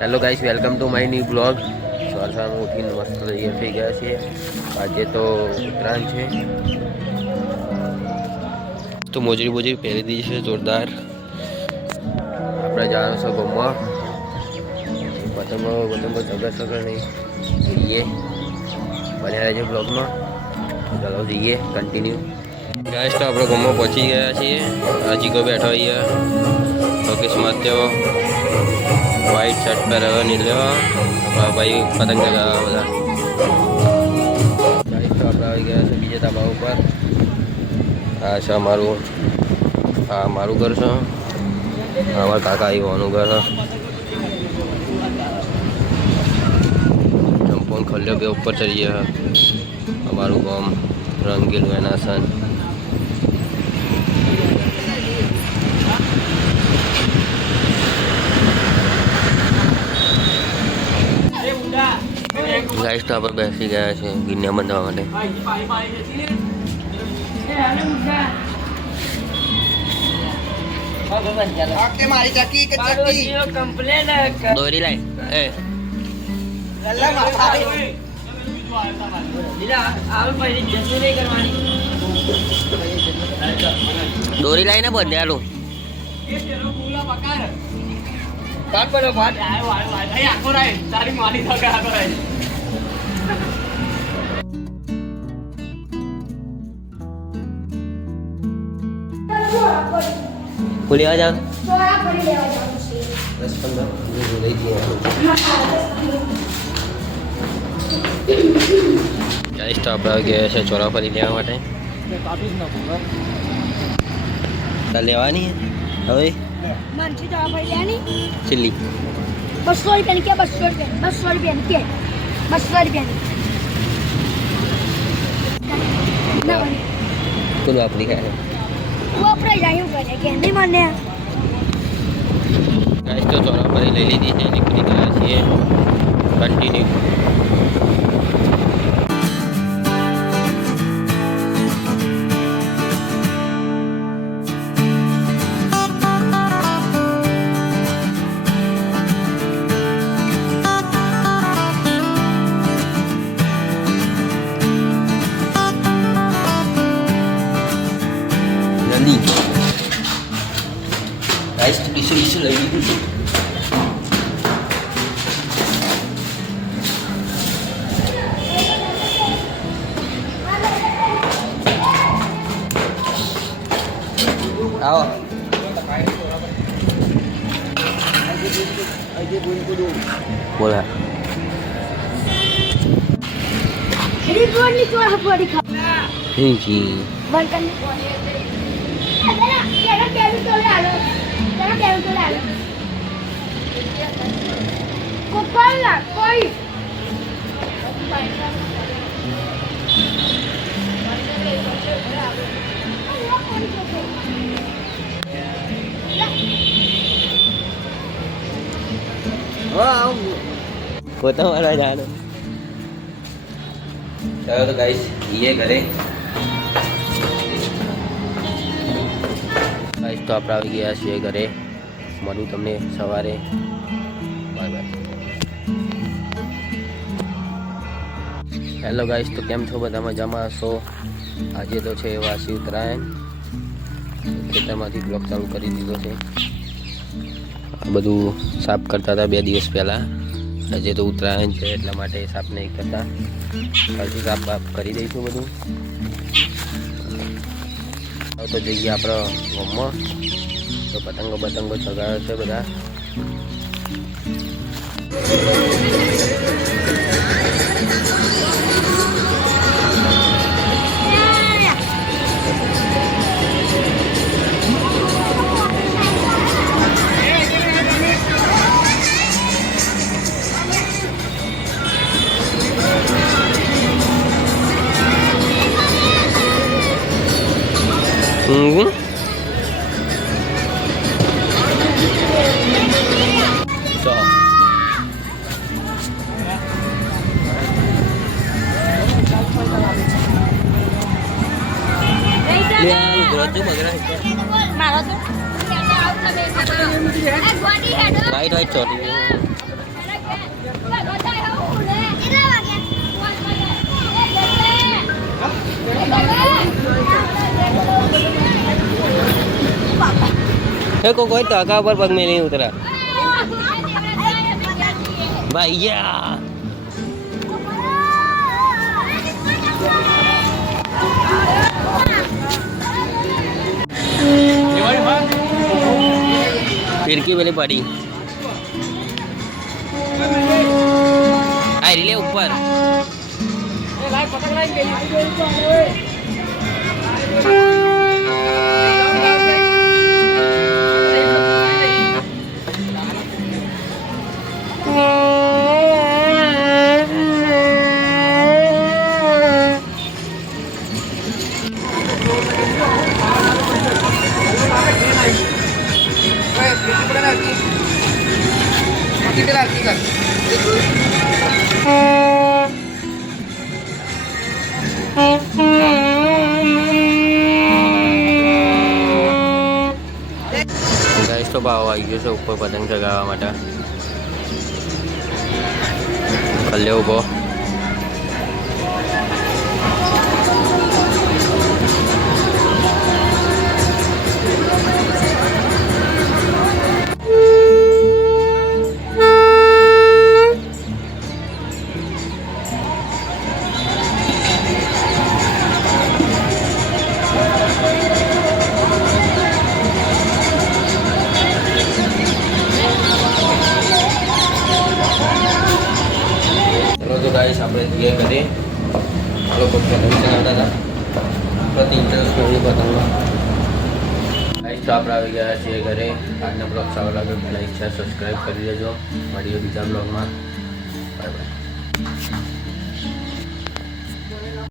Hello guys, welcome to my new blog. સવારમાં ઉઠીને મસ્ત તૈયાર થઈ ગયા છીએ. આજે તો ઉત્તરાયણ છે તો મોજરી બોજરી પહેરી દીધી છે જોરદાર. આપણે જવાનું છે ગમવા. પતંગો સગર નહીં જઈએ. બન્યા રહેજો બ્લોગમાં. ચાલો જઈએ કન્ટિન્યુ. ગાઈસ તો આપણે ગમવા પહોંચી ગયા છીએ. આજીકો બેઠો અહીંયા અકસ્માત થયો. વ્હાઈટ શર્ટ પહેર્યો નીલો ભાઈ પતંગ ચગાવવા બધા. ગાઈસ તો આપણે આવી ગયા છે બીજા ધાબા ઉપર. આ છે મારું ઘર છે. અમારા કાકા આવ્યું ઘર છે. ચંપોન ખલ્યો બે ઉપર ચડી ગયા. અમારું ગામ રંગીલ વેનાસન. ગાઈસ તો આપણે બેસી ગયા છે ગિન્યા બાંધવા માટે. દોરી લાય દોરી લાઈને બંધાયેલું. લેવા જાવ 10-15 લઈ જઈએ. ગાઈસ તો આપણે ગયા છે ચોરાફરી લેવા માટે. લેવાની હવે ચીલી 200 રૂપિયા કે 200 રૂપિયા કુલ વાપરી ખાય વપરાઈ જાય એવું કરે કે નહીં મને. ગાઈસ તો ચોરાફરી લઈ લીધી છે. નીકળી ગયા છીએ કન્ટિન્યુ. ગાઈસ તો ડીશું લઈ લીધું છે. આવો બોલા થેન્ક યુ. તમારા જાનો ચાલો તો ગાઈસ ये ઘરે. ગાઈસ તો આપણે આવી ગયા છીએ ઘરે. મળું તમને સવારે. Bye bye. હેલો ગાઈસ, તો કેમ છો બધા? મજામાં છો? આજે તો છે વાસી ઉત્તરાયણ. ખેતરમાંથી બ્લોક ચાલુ કરી દીધો છે. આ બધું સાફ કરતા હતા 2 દિવસ પહેલાં. આજે તો ઉત્તરાયણ છે એટલા માટે સાફ નહીં કરતા. કાલથી સાફ કરી દઈશું બધું. હવે તો જઈએ આપણે ગામમાં. તો પતંગો ચગાવે છે બધા. મારો તો રાઈટ ચોટી કોઈ તકા પર પગ મેં નહીં ઉતરા ભૈયા ફિરકી પેલી પડી આ રીલે ઉપર ગાઈસ તો ભાવ આવી ગયો છે ઉપર પતંગ ચગાવવા માટે કલ્લે ઉભો તો ગાઈસ આપણે જે કરીએ લોકો પતંગ ચગાવતા હતા 3 દિવસની પતંગમાં ગાઈસ તો આપણે આવી ગયા છીએ ઘરે આજનો બ્લોગ સારો લાગે લાઈક શેર સબસ્ક્રાઈબ કરી દેજો મળીએ બીજા બ્લોગમાં બાય બાય